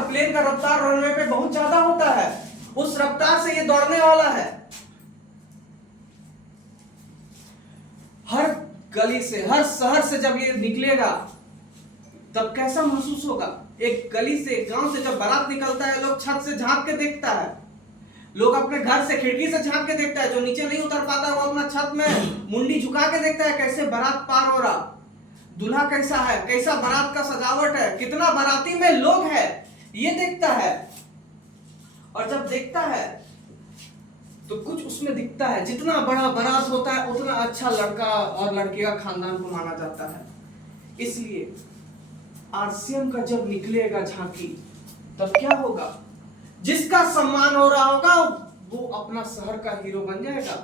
और प्लेन का रफ्तार रनवे पे बहुत ज्यादा होता है, उस रफ्तार से ये दौड़ने वाला है। हर गली से, हर शहर से जब ये निकलेगा तब कैसा महसूस होगा। एक गली से, एक गांव से जब बारात निकलता है, लोग छत से झांक के देखता है, लोग अपने घर से खिड़की से झांक के देखता है। जो नीचे नहीं उतर पाता वो अपना छत में मुंडी झुका के देखता है कैसे बारात पार हो रहा, दूल्हा कैसा है, कैसा बारात का सजावट है, कितना बाराती में लोग है, ये देखता है। और जब देखता है तो कुछ उसमें दिखता है, जितना बड़ा बारात होता है उतना अच्छा लड़का और लड़की का खानदान को माना जाता है। इसलिए आरसीएम का जब निकलेगा झांकी तब क्या होगा, जिसका सम्मान हो रहा होगा वो अपना शहर का हीरो बन जाएगा,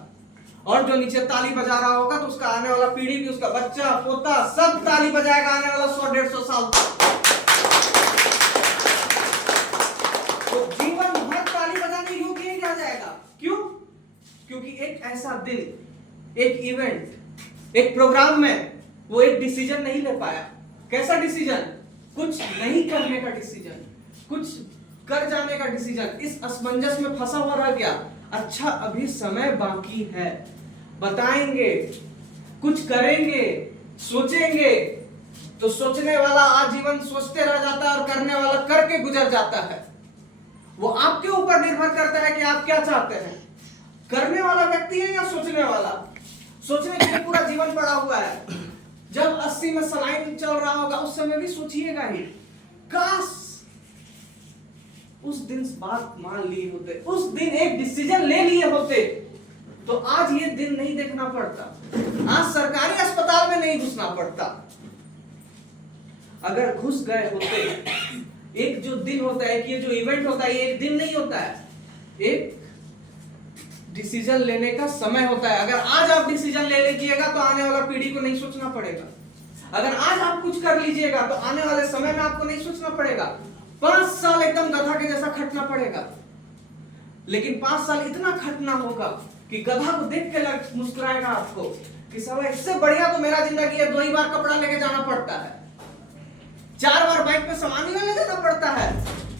और जो नीचे ताली बजा रहा होगा तो उसका आने वाला पीढ़ी भी, उसका बच्चा पोता सब ताली बजाएगा आने वाला 100-150 साल तक। तो जीवन भर ताली बजाने योग्य ही रह जाएगा। क्यों? क्योंकि एक ऐसा दिन, एक इवेंट, एक प्रोग्राम में वो एक डिसीजन नहीं ले पाया। कैसा डिसीजन? कुछ नहीं करने का डिसीजन, कुछ कर जाने का डिसीजन। इस असमंजस में फंसा हुआ रह गया। अच्छा अभी समय बाकी है, बताएंगे, कुछ करेंगे, सोचेंगे। तो सोचने वाला आजीवन सोचते रह जाता है और करने वाला करके गुजर जाता है। वो आपके ऊपर निर्भर करता है कि आप क्या चाहते हैं, करने वाला व्यक्ति है या सोचने वाला। सोचने के लिए पूरा जीवन पड़ा हुआ है। जब 80 में सलाइन चल रहा होगा उस समय भी सोचिएगा ही, काश उस दिन बात मान ली होते, उस दिन एक डिसीजन ले लिए होते तो आज ये दिन नहीं देखना पड़ता, आज सरकारी अस्पताल में नहीं घुसना पड़ता। अगर घुस गए होते, एक जो दिन होता है कि ये जो इवेंट होता है ये एक दिन नहीं होता है, एक डिसीजन लेने का समय होता है। अगर आज आप डिसीजन ले लीजिएगा तो आने वाला पीढ़ी को नहीं सोचना पड़ेगा। अगर आज आप कुछ कर लीजिएगा तो आने वाले समय में आपको नहीं सोचना पड़ेगा। 5 साल एकदम गधा के जैसा खटना पड़ेगा, लेकिन 5 साल इतना खटना होगा कि गधा को देख के मुस्कुराएगा आपको कि साला इससे बढ़िया तो मेरा जिंदगी है। 2 ही बार कपड़ा लेके जाना पड़ता है, 4 बार बाइक पे सामान ले जाना पड़ता है,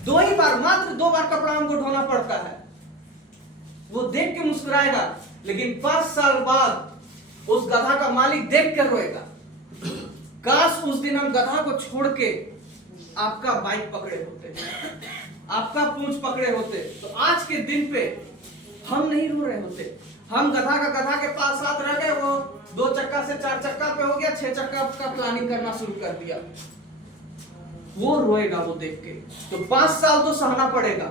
2 ही बार, मात्र 2 बार कपड़ा हमको ढोना पड़ता है। वो देख के मुस्कुराएगा, लेकिन 5 साल बाद उस गधा का मालिक देख के रोएगा। काश उस दिन हम गधा को छोड़ के आपका बाइक पकड़े होते, आपका पूंछ पकड़े होते, तो आज के दिन पे हम नहीं रो रहे होते। हम गधा के पास साथ रह गए, वो 2 चक्का से 4 चक्का पे हो गया, 6 चक्का का प्लानिंग करना शुरू कर दिया। वो रोएगा वो देख के। तो 5 साल तो सहना पड़ेगा,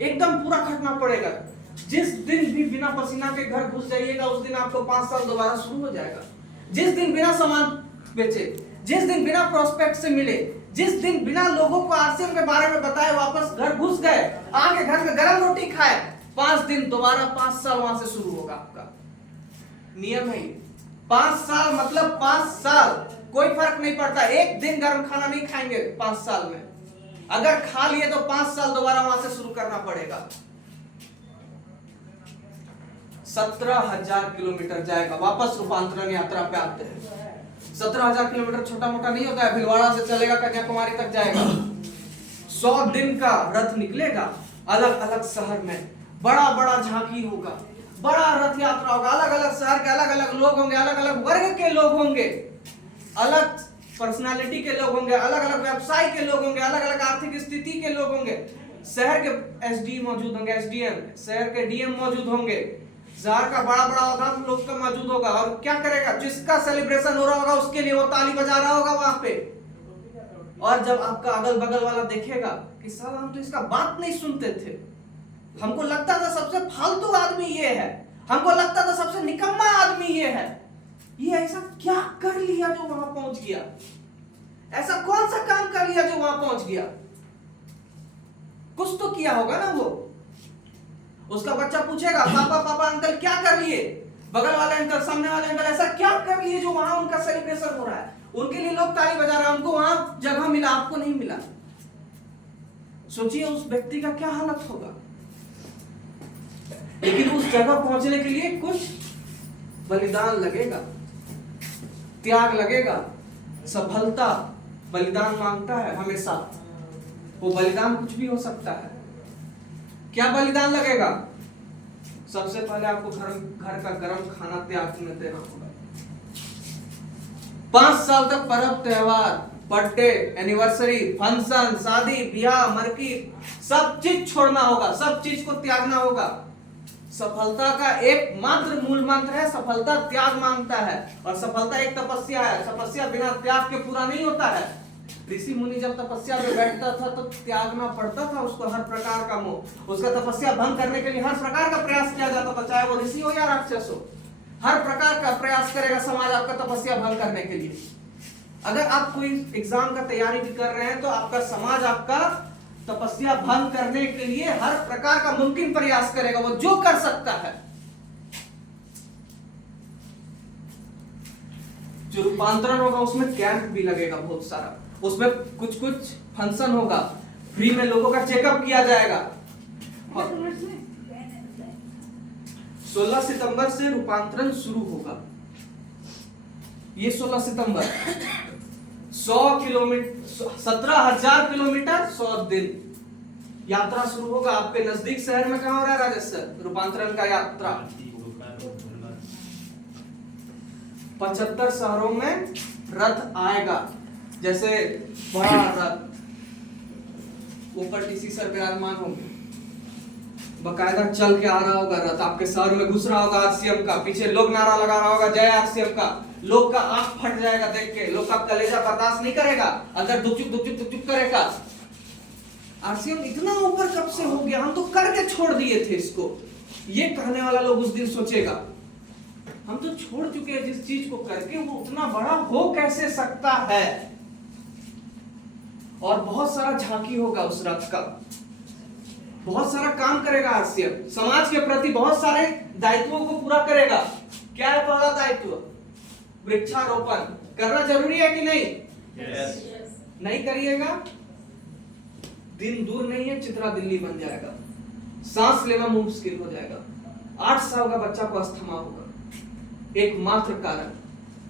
एकदम पूरा खटना पड़ेगा। जिस दिन भी बिना पसीना के घर घुस जाइएगा उस दिन आपको 5 साल दोबारा शुरू हो जाएगा। जिस दिन बिना सामान बेचे, जिस दिन बिना प्रोस्पेक्ट से मिले, जिस दिन बिना लोगों को आरसीएम के बारे में बताए वापस घर घुस गए, आके घर में गरम रोटी खाए, 5 दिन दोबारा 5 साल वहां से शुरू होगा आपका। नियम है 5 साल मतलब 5 साल, कोई फर्क नहीं पड़ता। एक दिन गर्म खाना नहीं खाएंगे 5 साल में, अगर खा लिए तो 5 साल दोबारा वहां से शुरू करना पड़ेगा। 17,000 किलोमीटर जाएगा, वापस रूपांतरण यात्रा पे आते हैं। 17,000 किलोमीटर छोटा मोटा नहीं होता है, भिलवाड़ा से चलेगा कन्याकुमारी तक जाएगा। 100 दिन का रथ निकलेगा, अलग अलग शहर में बड़ा बड़ा झांकी होगा, बड़ा रथ यात्रा होगा, अलग अलग शहर के अलग अलग लोग होंगे, अलग अलग वर्ग के लोग होंगे, अलग पर्सनालिटी के लोग होंगे, अलग अलग व्यवसाय के लोग होंगे, अलग अलग आर्थिक स्थिति के लोग होंगे। शहर के एसडी मौजूद होंगे, एसडीएम, शहर के डीएम मौजूद होंगे, शहर का बड़ा बड़ा औहदा लोग का मौजूद होगा। और क्या करेगा, जिसका सेलिब्रेशन हो रहा होगा उसके लिए वो ताली बजा रहा होगा वहां पे। और जब आपका अगल बगल वाला देखेगा कि साला हम तो इसका बात नहीं सुनते थे, हमको लगता था सबसे फालतू आदमी ये है, हमको लगता था सबसे निकम्मा आदमी ये है, ये ऐसा क्या कर लिया जो वहां पहुंच गया, ऐसा कौन सा काम कर लिया जो वहां पहुंच गया। कुछ तो किया होगा ना वो। उसका बच्चा पूछेगा पापा पापा अंकल क्या कर लिए, बगल वाले अंकल, सामने वाले अंकल ऐसा क्या कर लिए जो वहां उनका सेलिब्रेशन हो रहा है, उनके लिए लोग ताली बजा रहे हैं, उनको वहां जगह मिला, आपको नहीं मिला। सोचिए उस व्यक्ति का क्या हालत होगा। लेकिन उस जगह पहुंचने के लिए कुछ बलिदान लगेगा, त्याग लगेगा। सफलता बलिदान मांगता है हमेशा। वो बलिदान कुछ भी हो सकता है। क्या बलिदान लगेगा? सबसे पहले आपको घर का गर्म खाना त्याग देना होगा। 5 साल तक पर्व त्योहार, बर्थडे, एनिवर्सरी, फंक्शन, शादी, ब्याह, मरकी, सब चीज छोड़ना होगा, सब चीज को त्यागना होगा। सफलता का एकमात्र मूल मंत्र है, सफलता त्याग मांगता है। और सफलता एक तपस्या है, तपस्या बिना त्याग के पूरा नहीं होता है। ऋषि मुनि जब तपस्या में बैठता था तो त्यागना पड़ता था उसको हर प्रकार का मोह। उसका तपस्या भंग करने के लिए हर प्रकार का प्रयास किया जाता था, चाहे वो ऋषि हो या राक्षस हो। हर प्रकार का प्रयास करेगा समाज आपका तपस्या भंग करने के लिए। अगर आप कोई एग्जाम का तैयारी भी कर रहे हैं तो आपका समाज आपका तपस्या भंग करने के लिए हर प्रकार का मुमकिन प्रयास करेगा, वो जो कर सकता है। जो रूपांतरण होगा उसमें कैंप भी लगेगा बहुत सारा, उसमें कुछ फंक्शन होगा, फ्री में लोगों का चेकअप किया जाएगा। 16 सितंबर से रूपांतरण शुरू होगा। ये 16 सितंबर 100 किलोमीटर 17,000 किलोमीटर 100 दिन यात्रा शुरू होगा। आपके नजदीक शहर में कहां हो रहा है राजेश सर रूपांतरण का यात्रा? 75 शहरों में रथ आएगा। जैसे बड़ा रथ, ऊपर टीसी सर विराजमान होंगे, बकायदा चल के आ रहा होगा रथ, आपके शहर में घुस रहा होगा आरसीएम का, पीछे लोग नारा लगा रहा होगा जय आरसीएम का। लोग का आंख फट जाएगा देख के, लोग का कलेजा बर्दाश्त नहीं करेगा, अंदर दुक करेगा। आरसीएम इतना ऊपर कब से हो गया, हम तो करके छोड़ दिए थे इसको। ये कहने वाला लोग उस दिन सोचेगा हम तो छोड़ चुके हैं जिस चीज को करके, वो उतना बड़ा हो कैसे सकता है। और बहुत सारा झांकी होगा उस रथ का, बहुत सारा काम करेगा आरसीएम, समाज के प्रति बहुत सारे दायित्वों को पूरा करेगा। क्या है पहला दायित्व? वृक्षारोपण करना जरूरी है कि नहीं? yes. नहीं करिएगा दिन दूर नहीं है चित्रा दिल्ली बन जाएगा, सांस लेना मुश्किल हो जाएगा। 8 साल का बच्चा को अस्थमा होगा। एकमात्र कारण,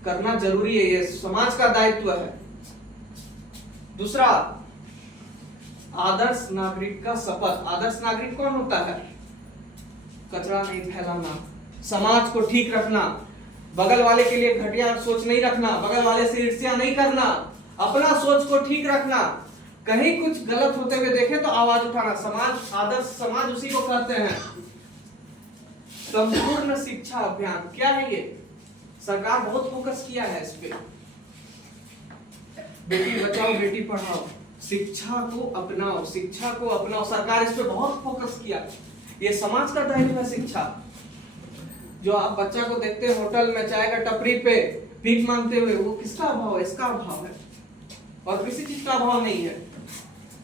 करना जरूरी है, ये समाज का दायित्व है। दूसरा, आदर्श नागरिक का शपथ। आदर्श नागरिक कौन होता है? कचरा नहीं फैलाना, समाज को ठीक रखना, बगल वाले के लिए घटिया सोच नहीं रखना, बगल वाले से ईर्ष्या नहीं करना, अपना सोच को ठीक रखना, कहीं कुछ गलत होते हुए देखे तो आवाज उठाना। समाज, आदर्श समाज उसी को कहते हैं। संपूर्ण शिक्षा अभियान क्या है ये? सरकार बहुत फोकस किया है इस पे, बेटी बचाओ बेटी पढ़ाओ, शिक्षा को अपनाओ, शिक्षा को अपनाओ। सरकार इस पे बहुत फोकस किया। ये समाज का दायित्व है शिक्षा। जो आप बच्चा को देखते हैं होटल में चाय का टपरी पे भीख मांगते हुए, वो किसका अभाव है? इसका अभाव है, और किसी चीज का अभाव नहीं है,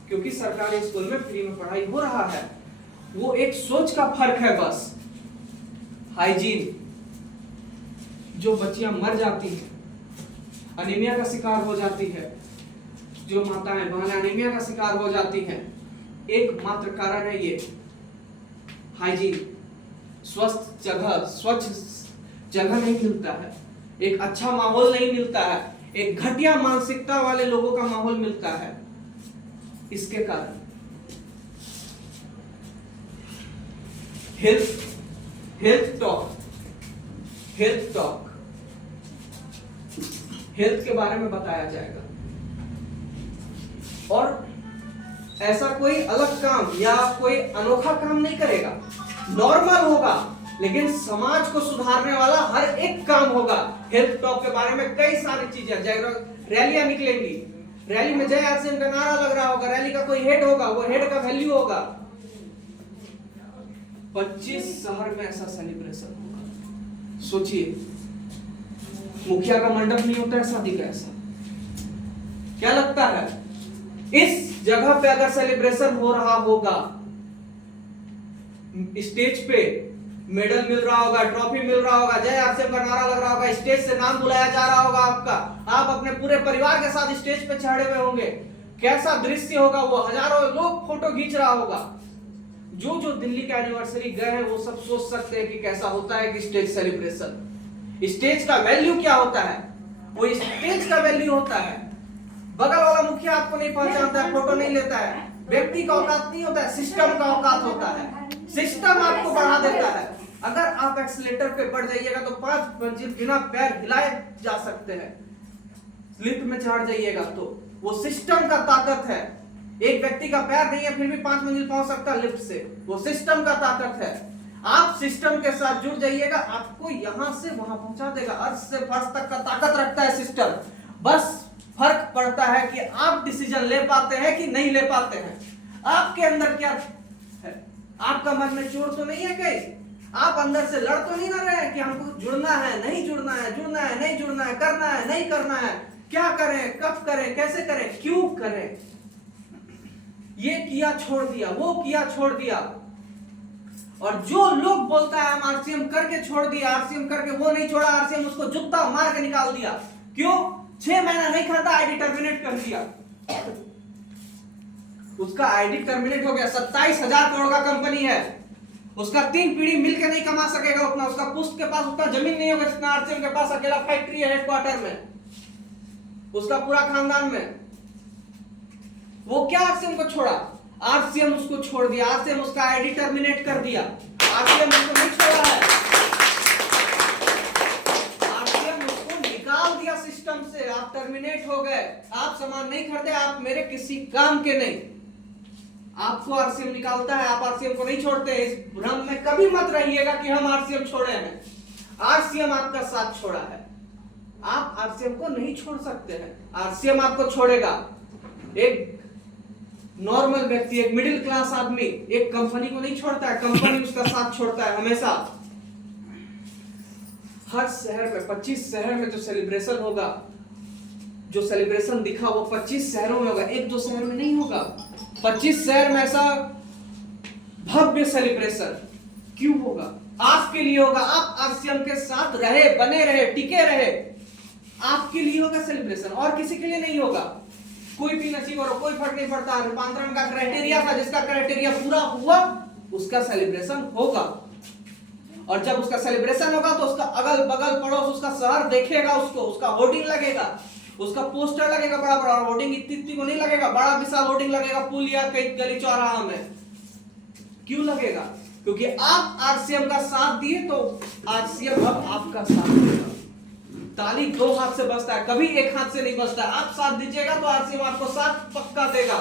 क्योंकि सरकारी स्कूल में फ्री में पढ़ाई हो रहा है। वो एक सोच का फर्क है बस। हाइजीन, जो बच्चियां मर जाती हैं, अनीमिया का शिकार हो जाती है, जो माताएं बहनें अनीमिया का शिकार हो जाती हैं, एकमात्र कारण है ये हाइजीन। स्वस्थ जगह, स्वच्छ जगह नहीं मिलता है, एक अच्छा माहौल नहीं मिलता है, एक घटिया मानसिकता वाले लोगों का माहौल मिलता है। इसके कारण हेल्थ टॉक हेल्थ के बारे में बताया जाएगा। और ऐसा कोई अलग काम या कोई अनोखा काम नहीं करेगा, नॉर्मल होगा, लेकिन समाज को सुधारने वाला हर एक काम होगा। हेल्थ टॉक के बारे में कई सारी चीजें, रैलियां निकलेंगी, रैली में जय आरसीएम का नारा लग रहा होगा, रैली का कोई हेड होगा, वो हेड का वैल्यू होगा। 25 शहर में ऐसा सेलिब्रेशन होगा। सोचिए, मुखिया का मंडप नहीं होता है शादी का, ऐसा क्या लगता है? इस जगह पे अगर सेलिब्रेशन हो रहा होगा, स्टेज पे मेडल मिल रहा होगा, ट्रॉफी मिल रहा होगा, जय आरसीएम का नारा लग रहा होगा, स्टेज से नाम बुलाया जा रहा होगा आपका, आप अपने पूरे परिवार के साथ स्टेज पे चढ़े हुए होंगे, कैसा दृश्य होगा वो, हजारों लोग फोटो खींच रहा होगा। जो दिल्ली के एनिवर्सरी गए हैं वो सब सोच सकते हैं कि कैसा होता है कि स्टेज सेलिब्रेशन। स्टेज का वैल्यू क्या होता है? वो स्टेज का वैल्यू होता है। बगल वाला मुखिया आपको नहीं पहचानता है, फोटो नहीं लेता है, व्यक्ति का औकात नहीं होता है, सिस्टम का औकात होता है। सिस्टम आपको बढ़ा देता है। अगर आप एक्सीलेटर पे बढ़ जाइएगा तो 5 मंजिल बिना पैर हिलाए जा सकते हैं। लिफ्ट में चढ़ जाइएगा तो वो सिस्टम का ताकत है। एक व्यक्ति का पैर नहीं है फिर भी 5 मंजिल पहुंच सकता है लिफ्ट से, वो सिस्टम का ताकत है। आप सिस्टम के साथ जुड़ जाइएगा, आपको यहां से वहां पहुंचा देगा। अर्थ से फर्श तक का ताकत रखता है सिस्टम। बस फर्क पड़ता है कि आप डिसीजन ले पाते हैं कि नहीं ले पाते हैं। आपके अंदर क्या है? आपका मन में चोर तो नहीं है कहीं? आप अंदर से लड़ तो नहीं ना रहे हैं कि हमको जुड़ना है, नहीं जुड़ना है, जुड़ना है, नहीं जुड़ना है, करना है, नहीं करना है, क्या करें, कब करें, कैसे करें, क्यों करें? ये किया छोड़ दिया, वो किया छोड़ दिया। और जो लोग बोलता है हम आरसीएम करके छोड़ दिया, आरसीएम करके वो नहीं छोड़ा, आरसीएम उसको जूता मार के निकाल दिया। क्यों? 6 महीना नहीं खाता, आईडी टर्मिनेट कर दिया। उसका आईडी टर्मिनेट हो गया। 27,000 करोड़ का कंपनी है, उसका 3 पीढ़ी मिलकर नहीं कमा सकेगा उतना। उसका पुश्त के पास उतना जमीन नहीं होगा जितना आरसीएम के पास अकेला फैक्ट्री है हेडक्वार्टर में, उसका पूरा खानदान में। वो क्या आरसीएम को छोड़ा? आरसीएम उसको छोड़ दिया, आरसीएम उसका आईडी टर्मिनेट कर दिया। आरसीएम उसको नहीं छोड़ा है, आरसीएम उसको निकाल दिया सिस्टम से। आप टर्मिनेट हो गए, आप सामान नहीं खरीदे, आप मेरे किसी काम के नहीं। आपको आरसीएम निकालता है, आप आरसीएम को नहीं छोड़ते। इस भ्रम में कभी मत रहिएगा कि हम आरसीएम छोड़े हैं। आरसीएम आपका साथ छोड़ा है, आप आरसीएम को नहीं छोड़ सकते हैं। आरसीएम आपको छोड़ेगा। एक नॉर्मल व्यक्ति, एक मिडिल क्लास आदमी एक कंपनी को नहीं छोड़ता है, कंपनी उसका साथ छोड़ता है हमेशा। हर शहर में 25 शहर में जो सेलिब्रेशन होगा, जो सेलिब्रेशन दिखा वो 25 शहरों में होगा, 1-2 शहर में नहीं होगा। 25 शहर में ऐसा भव्य सेलिब्रेशन क्यों होगा? आपके लिए होगा। आप आरसीएम के साथ रहे, बने रहे, टिके रहे, आपके लिए होगा सेलिब्रेशन, और किसी के लिए नहीं होगा। कोई भी नसीब और कोई फर्क नहीं पड़ता। रूपांतरण का क्राइटेरिया था, जिसका क्राइटेरिया पूरा हुआ उसका सेलिब्रेशन होगा। और जब उसका सेलिब्रेशन होगा तो उसका अगल बगल पड़ोस, उसका शहर देखेगा उसको, उसका होर्डिंग लगेगा, उसका पोस्टर लगेगा बड़ा बड़ा। होर्डिंग इतनी को नहीं लगेगा, बड़ा विशाल होर्डिंग लगेगा पुल या कई गली चौराहा में। क्यों लगेगा? क्योंकि आप आरसीएम का साथ दिए तो आरसीएम अब आपका साथ देगा। ताली 2 हाथ से बजता है, कभी एक हाथ से नहीं बजता। आप साथ दीजिएगा तो आरसीएम आपको साथ पक्का देगा,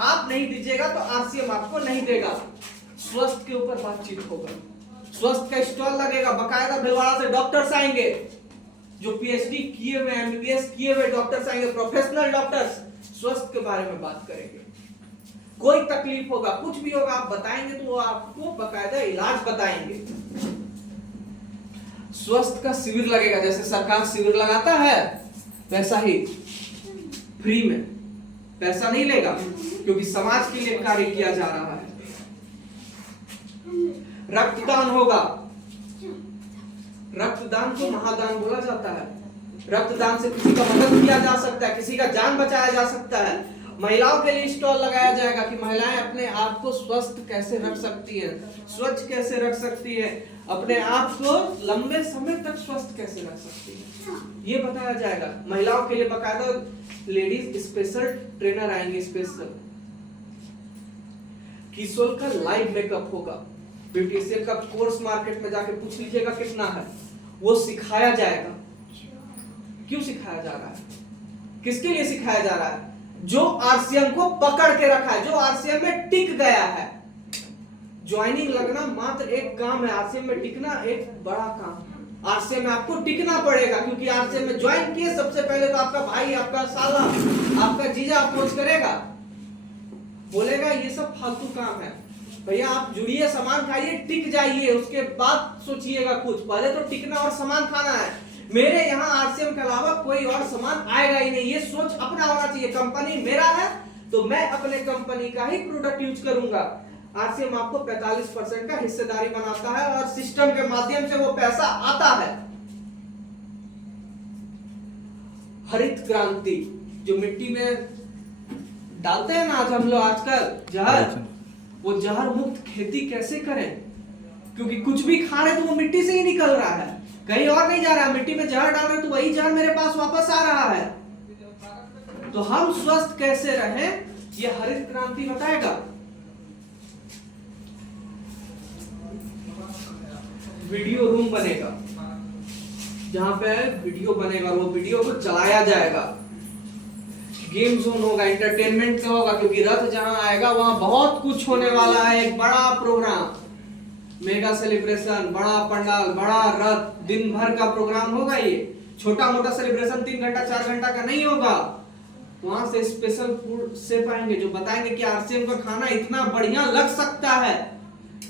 आप नहीं दीजिएगा तो आरसीएम आपको नहीं देगा। स्वास्थ्य के ऊपर बातचीत होगा, स्वास्थ्य का स्टॉल लगेगा, बकायदा भिलवाड़ा से डॉक्टर्स आएंगे, जो पीएचडी किए हुए, एमबीबीएस किए हुए डॉक्टर्स आएंगे, प्रोफेशनल डॉक्टर्स स्वास्थ्य के बारे में बात करेंगे। कोई तकलीफ होगा, कुछ भी होगा, आप बताएंगे तो वो आपको बकायदा इलाज बताएंगे। स्वास्थ्य का शिविर लगेगा, जैसे सरकार शिविर लगाता है वैसा ही फ्री में, पैसा नहीं लेगा, क्योंकि समाज के लिए कार्य किया जा रहा है। रक्तदान होगा, रक्तदान को महादान बोला जाता है। रक्तदान से किसी का मदद किया जा सकता है, किसी का जान बचाया जा सकता है। महिलाओं के लिए स्टॉल लगाया जाएगा कि महिलाएं अपने आप को स्वस्थ कैसे रख सकती है, स्वच्छ कैसे रख सकती है, अपने आप को लंबे समय तक स्वस्थ कैसे रख सकती है, ये बताया जाएगा। महिलाओं के लिए बकायदा लेडीज स्पेशल ट्रेनर आएंगे, स्पेशल। किशोर का लाइव मेकअप होगा, ब्यूटिशियन का कोर्स मार्केट में जाके पूछ लीजिएगा कितना है, वो सिखाया जाएगा। क्यों सिखाया जा रहा है? किसके लिए सिखाया जा रहा है? जो आरसीएम को पकड़ के रखा है, जो आरसीएम में टिक गया है। ज्वाइनिंग लगना मात्र एक काम है, आरसीएम में टिकना एक बड़ा काम है। आरसीएम में आपको टिकना पड़ेगा, क्योंकि आरसीएम में ज्वाइन किए सबसे पहले तो आपका भाई, आपका साला, आपका जीजा अप्रोच करेगा, बोलेगा ये सब फालतू काम है, भैया आप जुड़िए, सामान खाइए, टिक जाइए, उसके बाद सोचिएगा कुछ। पहले तो टिकना और सामान खाना है। मेरे यहाँ आरसीएम के अलावा कोई और सामान आएगा ही नहीं, ये सोच अपना होना चाहिए। कंपनी मेरा है तो मैं अपने कंपनी का ही प्रोडक्ट यूज करूंगा। आरसीएम आपको 45% का हिस्सेदारी बनाता है और सिस्टम के माध्यम से वो पैसा आता है। हरित क्रांति, जो मिट्टी में डालते हैं ना आज हम लोग आजकल जहर, वो जहर मुक्त खेती कैसे करें? क्योंकि कुछ भी खा रहे तो वो मिट्टी से ही निकल रहा है, कहीं और नहीं जा रहा है। मिट्टी में जहर डाल रहे तो वही जहर मेरे पास वापस आ रहा है। तो हम स्वस्थ कैसे रहें? ये हरित क्रांति बताएगा। वीडियो रूम बनेगा, जहां पे वीडियो बनेगा, वो वीडियो को चलाया जाएगा। गेम जोन होगा, एंटरटेनमेंट का होगा, क्योंकि रथ जहां आएगा वहां बहुत कुछ होने वाला है। एक बड़ा प्रोग्राम, मेगा सेलिब्रेशन, बड़ा पंडाल, बड़ा रथ, दिन भर का प्रोग्राम होगा। ये छोटा मोटा सेलिब्रेशन 3 घंटा 4 घंटा का नहीं होगा। वहां से स्पेशल फूड से पाएंगे जो बताएंगे कि आरसीएम का खाना इतना बढ़िया लग सकता है।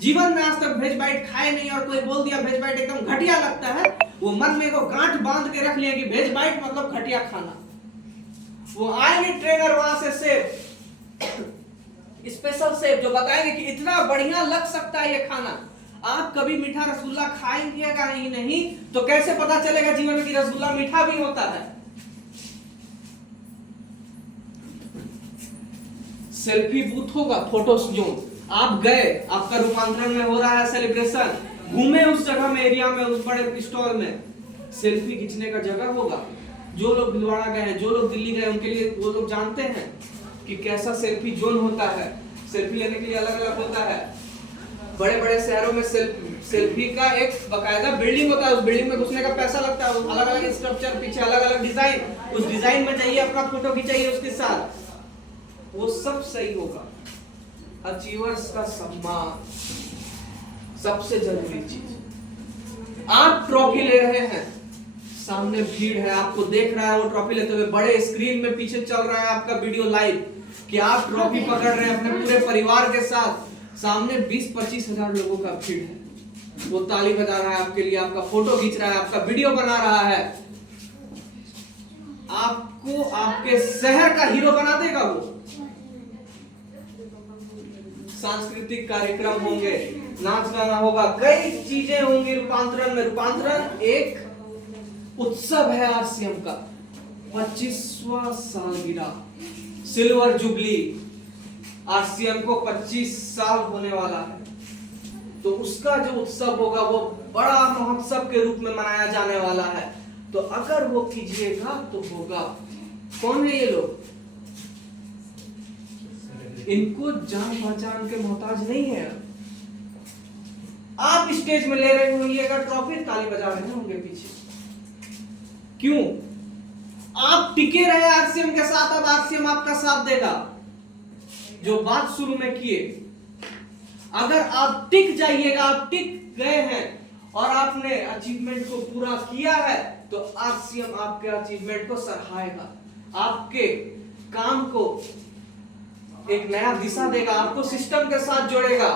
जीवन में आज तक वेज बाइट खाए नहीं और कोई बोल दिया वेज बाइट एकदम घटिया लगता है, वो मन में को गांठ बांध के रख लिया कि वेज बाइट मतलब घटिया खाना। वो आएंगे ट्रेनर वहां से सेफ, स्पेशल सेफ, जो बताएंगे कि इतना बढ़िया लग सकता है ये खाना। आप कभी मीठा रसगुल्ला खाएंगे ही नहीं तो कैसे पता चलेगा जीवन में कि रसगुल्ला मीठा भी होता है। सेल्फी बूथ होगा, फोटो जोन। आप गए, आपका रूपांतरण में हो रहा है सेलिब्रेशन, घूमे उस जगह में, एरिया में, उस बड़े स्टॉल में, सेल्फी खींचने का जगह होगा। जो लोग भीलवाड़ा गए हैं, जो लोग दिल्ली गए, उनके लिए वो लोग जानते हैं कि कैसा सेल्फी जोन होता है। सेल्फी लेने के लिए अलग अलग होता है। बड़े बड़े शहरों में सेल्फी का एक बकायदा बिल्डिंग होता है, उस बिल्डिंग में घुसने का पैसा लगता है। अलग अलग स्ट्रक्चर, पीछे अलग अलग डिजाइन, उस डिजाइन में जाइए, अपना फोटो खिंचाइए उसके साथ, वो सब सही होगा। अचीवर्स का सम्मान सबसे जरूरी चीज। आप ट्रॉफी ले रहे हैं, सामने भीड़ है, आपको देख रहा है, वो ट्रॉफी लेते हुए बड़े स्क्रीन में पीछे चल रहा है आपका वीडियो लाइव कि आप ट्रॉफी पकड़ रहे हैं अपने पूरे परिवार के साथ। सामने 20-25 हजार लोगों का भीड़ है, वो ताली बजा रहा है आपके लिए, आपका फोटो खींच रहा है, आपका वीडियो बना रहा है। आपको आपके शहर का हीरो बना देगा वो। सांस्कृतिक कार्यक्रम होंगे, नाच गाना होगा, कई चीजें होंगी रूपांतरण में। रूपांतरण एक उत्सव है आरसीएम का। 25वां सालगिरह, सिल्वर जुबली, आरसीएम को 25 साल होने वाला है, तो उसका जो उत्सव होगा वो बड़ा महोत्सव के रूप में मनाया जाने वाला है। तो अगर वो कीजिएगा तो होगा। कौन है ये लोग? इनको जान पहचान के मोहताज नहीं है। आप स्टेज में ले रहे होंगे ट्रॉफी, ताली बजा रहे होंगे पीछे, क्यों? आप टिके रहे आरसीएम के साथ, अब आरसीएम आपका साथ देगा। जो बात शुरू में किए, अगर आप टिक जाइएगा, आप टिक गए हैं और आपने अचीवमेंट को पूरा किया है, तो आरसीएम आपके अचीवमेंट को सराहेगा, आपके काम को एक नया दिशा देगा, आपको सिस्टम के साथ जोड़ेगा।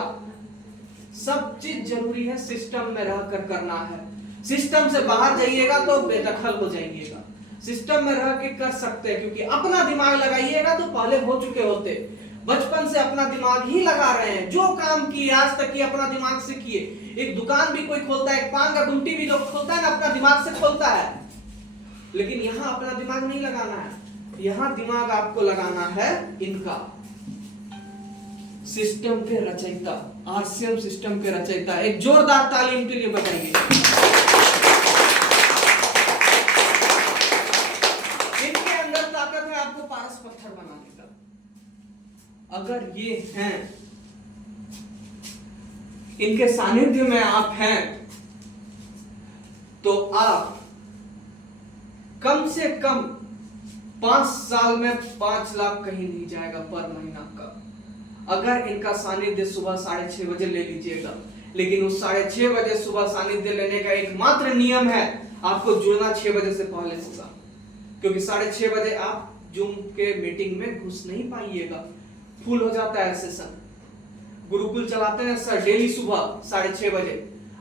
सब चीज जरूरी है, सिस्टम में रहकर करना है। सिस्टम से बाहर जाइएगा तो बेदखल हो जाइएगा। सिस्टम में रह के कर सकते हैं, क्योंकि अपना दिमाग लगाइएगा तो पहले हो चुके होते। बचपन से अपना दिमाग ही लगा रहे हैं, जो काम किए आज तक किए अपना दिमाग से किए। एक दुकान भी कोई खोलता है, एक पान का गुमटी भी लोग खोलता है ना, अपना दिमाग से खोलता है। लेकिन यहाँ अपना दिमाग नहीं लगाना है, यहाँ दिमाग आपको लगाना है इनका, सिस्टम के रचयिता, आरसीएम सिस्टम के रचयिता। एक जोरदार ताली इनके लिए बजाइए। इनके अंदर ताकत है आपको पारस पत्थर बनाने का। अगर ये हैं, इनके सानिध्य में आप हैं, तो आप कम से कम 5 साल में 5 लाख कहीं नहीं जाएगा पर महीना का। अगर इनका सानिध्य सुबह 6:30 बजे ले लीजिएगा, लेकिन उस 6:30 बजे सुबह सानिध्य लेने का एकमात्र नियम है आपको जुड़ना 6 बजे से पहले से, क्योंकि 6:30 बजे आप जूम के मीटिंग में घुस नहीं पाइएगा, फुल हो जाता है सेशन। गुरुकुल चलाते हैं सर डेली सुबह 6:30 बजे,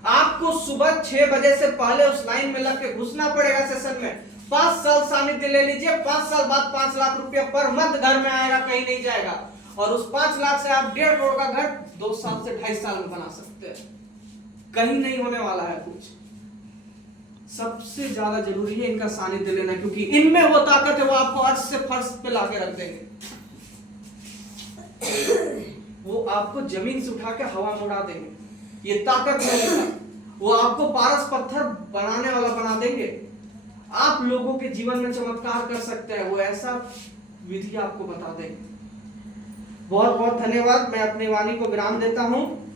आपको सुबह 6 बजे से पहले उस लाइन में लग के घुसना पड़ेगा सेशन में। 5 साल सानिध्य ले लीजिए, 5 साल बाद 5 लाख रुपया पर मंथ घर में आएगा, कहीं नहीं जाएगा। और उस 5 लाख से आप 1.5 करोड़ का घर 2 साल से 2.5 साल में बना सकते हैं। कहीं नहीं होने वाला है कुछ। सबसे ज्यादा जरूरी है इनका सानिध्य लेना, क्योंकि इनमें वो ताकत है, वो आपको अर्श से फर्श पे लाके रख देंगे। वो आपको जमीन से उठा के हवा में उड़ा देंगे। ये ताकत है, वो आपको पारस पत्थर बनाने वाला बना देंगे। आप लोगों के जीवन में चमत्कार कर सकते हैं, वो ऐसा विधि आपको बता देंगे। बहुत बहुत धन्यवाद। मैं अपनी वाणी को विराम देता हूँ।